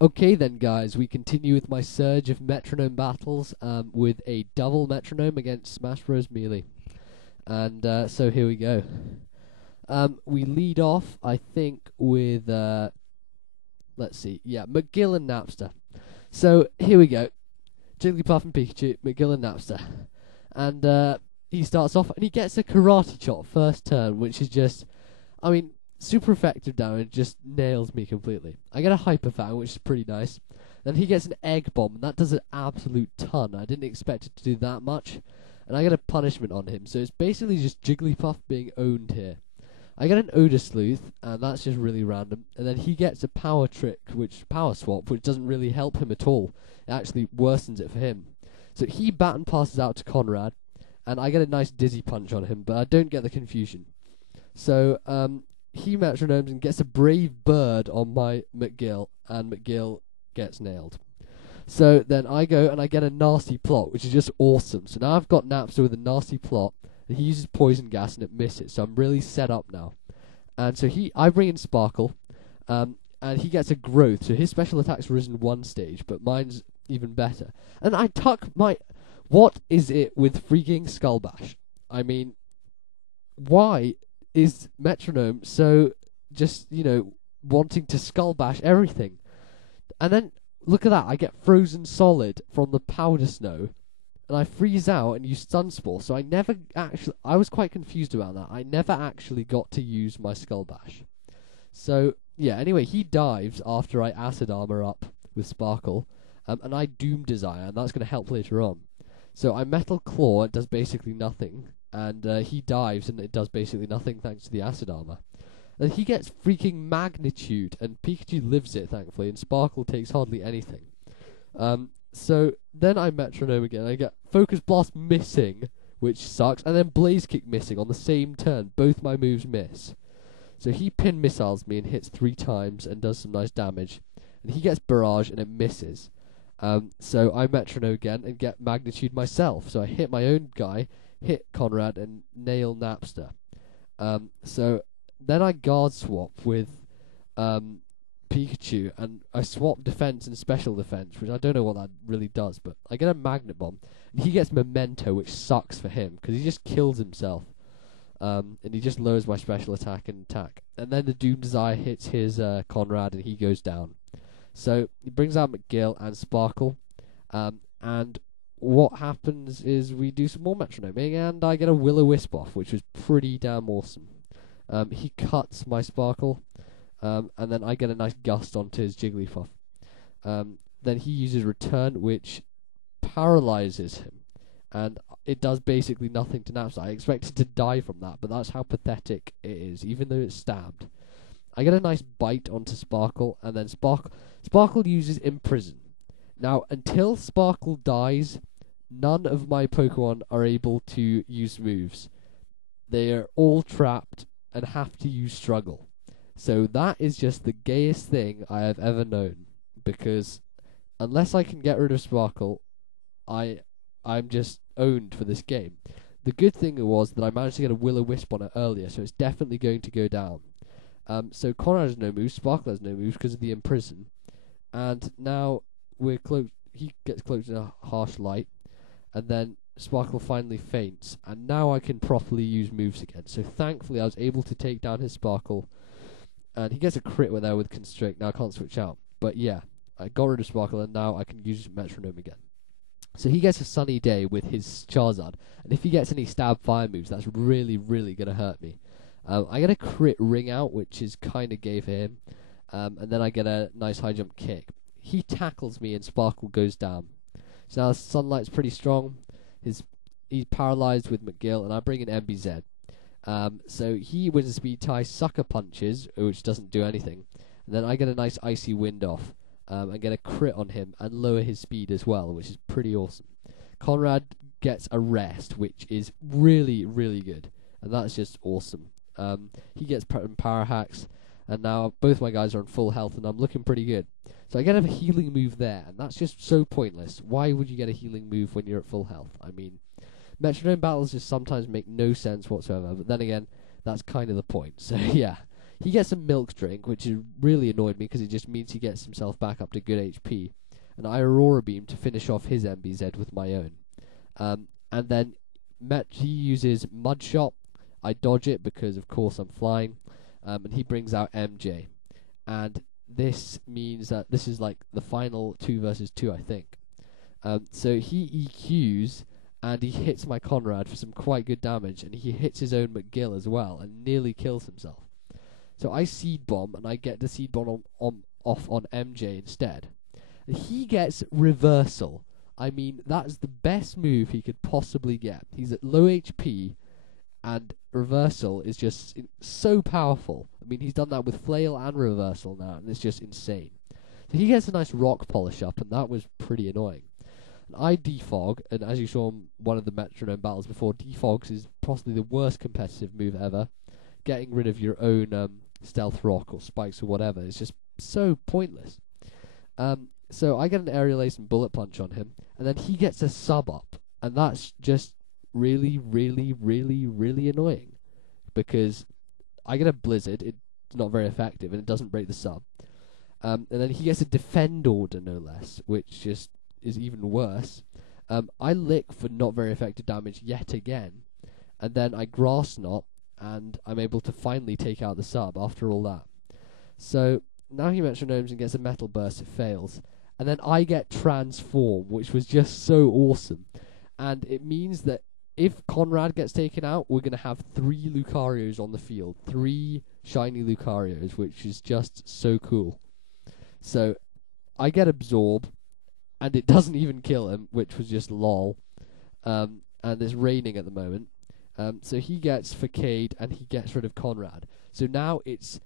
Okay then, guys, we continue with my surge of metronome battles with a double metronome against Smash Bros. Melee. And so here we go. We lead off, I think, with, let's see, yeah, McGill and Napster. So here we go. Jigglypuff and Pikachu, McGill and Napster. And he starts off and he gets a karate chop first turn, which is just, I mean, super effective damage, just nails me completely. I get a Hyper Fang, which is pretty nice. Then he gets an Egg Bomb, and that does an absolute ton. I didn't expect it to do that much. And I get a punishment on him, so it's basically just Jigglypuff being owned here. I get an Odor Sleuth, and that's just really random. And then he gets a Power Trick, Power Swap, which doesn't really help him at all. It actually worsens it for him. So he baton passes out to Conrad, and I get a nice Dizzy Punch on him, but I don't get the confusion. So, he metronomes and gets a Brave Bird on my McGill, and McGill gets nailed. So then I go and I get a Nasty Plot, which is just awesome. So now I've got Napster with a Nasty Plot, and he uses Poison Gas and it misses. So I'm really set up now. And so I bring in Sparkle, and he gets a Growth. So his special attack's risen one stage, but mine's even better. And I tuck my... What is it with freaking Skull Bash? I mean, why is Metronome so just, wanting to Skull Bash everything? And then, look at that, I get Frozen Solid from the Powder Snow, and I freeze out and use Stun Spore, so I was quite confused about that. I never actually got to use my Skull Bash. So, yeah, anyway, he dives after I Acid Armor up with Sparkle, and I Doom Desire, and that's going to help later on. So I Metal Claw, it does basically nothing, and he dives, and it does basically nothing thanks to the Acid Armor. And he gets freaking Magnitude, and Pikachu lives it, thankfully, and Sparkle takes hardly anything. So then I Metronome again, I get Focus Blast missing, which sucks, and then Blaze Kick missing on the same turn. Both my moves miss. So he Pin Missiles me and hits 3 times and does some nice damage. And he gets Barrage, and it misses. So I Metronome again and get Magnitude myself. So I hit my own guy, hit Conrad, and nail Napster. So then I Guard Swap with Pikachu, and I swap Defense and Special Defense, which I don't know what that really does, but I get a Magnet Bomb, and he gets Memento, which sucks for him, because he just kills himself, and he just lowers my Special Attack and attack. And then the Doom Desire hits his Conrad, and he goes down. So he brings out McGill and Sparkle, and what happens is we do some more metronoming, and I get a Will-O-Wisp off, which was pretty damn awesome. He cuts my Sparkle, and then I get a nice Gust onto his Jigglypuff. Then he uses Return, which paralyzes him, and it does basically nothing to Napster. I expected to die from that, but that's how pathetic it is, even though it's stabbed. I get a nice Bite onto Sparkle, and then Sparkle uses Imprison. Now, until Sparkle dies, none of my Pokemon are able to use moves. They are all trapped and have to use Struggle. So that is just the gayest thing I have ever known, because unless I can get rid of Sparkle, I'm just owned for this game. The good thing was that I managed to get a Will-O-Wisp on it earlier, so it's definitely going to go down. So Conrad has no moves, Sparkle has no moves because of the Imprison, and now we're close. He gets cloaked in a harsh light, and then Sparkle finally faints, and now I can properly use moves again. So thankfully I was able to take down his Sparkle, and he gets a crit with there with Constrict. Now I can't switch out, but yeah, I got rid of Sparkle, and now I can use Metronome again. So he gets a Sunny Day with his Charizard, and if he gets any Stab Fire moves, that's really, really going to hurt me. I get a crit Ring Out, which is kind of gay for him, and then I get a nice High Jump Kick. He tackles me, and Sparkle goes down. So now Sunlight's pretty strong. He's paralyzed with McGill, and I bring in MBZ. So he wins a speed tie, Sucker Punches, which doesn't do anything. And then I get a nice Icy Wind off, and get a crit on him, and lower his speed as well, which is pretty awesome. Conrad gets a Rest, which is really, really good. And that's just awesome. He gets Power Hacks, and now both my guys are on full health, and I'm looking pretty good. So I get a healing move there, and that's just so pointless. Why would you get a healing move when you're at full health? I mean, metronome battles just sometimes make no sense whatsoever, but then again, that's kind of the point. So yeah, He gets a milk drink, which is really annoyed me because it just means he gets himself back up to good HP. And I Aurora Beam to finish off his MBZ with my own. And then he uses Mud Shot. I dodge it because, of course, I'm flying. And he brings out MJ. And this means that this is like the final 2 versus 2, I think. So he EQs, and he hits my Conrad for some quite good damage. And he hits his own McGill as well, and nearly kills himself. So I Seed Bomb, and I get the Seed Bomb off on MJ instead. He gets Reversal. I mean, that's the best move he could possibly get. He's at low HP, and Reversal is just so powerful. I mean, he's done that with Flail and Reversal now, and it's just insane. So he gets a nice Rock Polish up, and that was pretty annoying. And I Defog, and as you saw in one of the Metronome battles before, Defogs is possibly the worst competitive move ever. Getting rid of your own Stealth Rock or Spikes or whatever is just so pointless. So I get an Aerial Ace and Bullet Punch on him, and then he gets a sub up, and that's just really, really, really, really annoying, because I get a Blizzard, it's not very effective, and it doesn't break the sub. And then he gets a Defend Order, no less, which just is even worse. I Lick for not very effective damage yet again, and then I Grass Knot, and I'm able to finally take out the sub after all that. So now he Metronomes and gets a Metal Burst, it fails. And then I get Transform, which was just so awesome. And it means that if Conrad gets taken out, we're going to have 3 Lucarios on the field. 3 shiny Lucarios, which is just so cool. So I get Absorb, and it doesn't even kill him, which was just lol. And it's raining at the moment. So he gets Facade, and he gets rid of Conrad. So now it's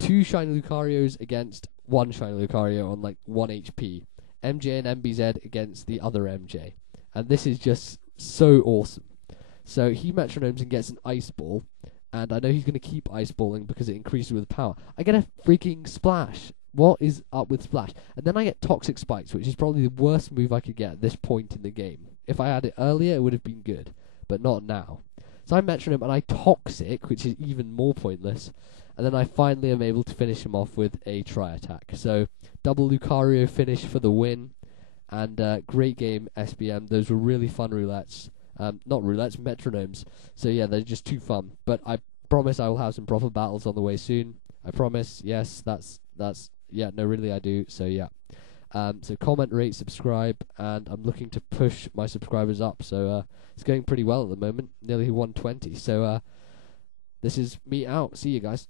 2 shiny Lucarios against 1 shiny Lucario on like 1 HP. MJ and MBZ against the other MJ. And this is just so awesome. So he Metronomes and gets an Ice Ball. And I know he's going to keep Ice Balling because it increases with power. I get a freaking Splash. What is up with Splash? And then I get Toxic Spikes, which is probably the worst move I could get at this point in the game. If I had it earlier, it would have been good. But not now. So I Metronome and I Toxic, which is even more pointless. And then I finally am able to finish him off with a Tri-Attack. So, double Lucario finish for the win. And great game, SBM. Those were really fun roulettes. Not roulettes, Metronomes. So yeah, they're just too fun. But I promise I will have some proper battles on the way soon. I promise. Yes, that's yeah, no, really I do. So yeah. So comment, rate, subscribe. And I'm looking to push my subscribers up. So it's going pretty well at the moment. Nearly 120. So this is me out. See you guys.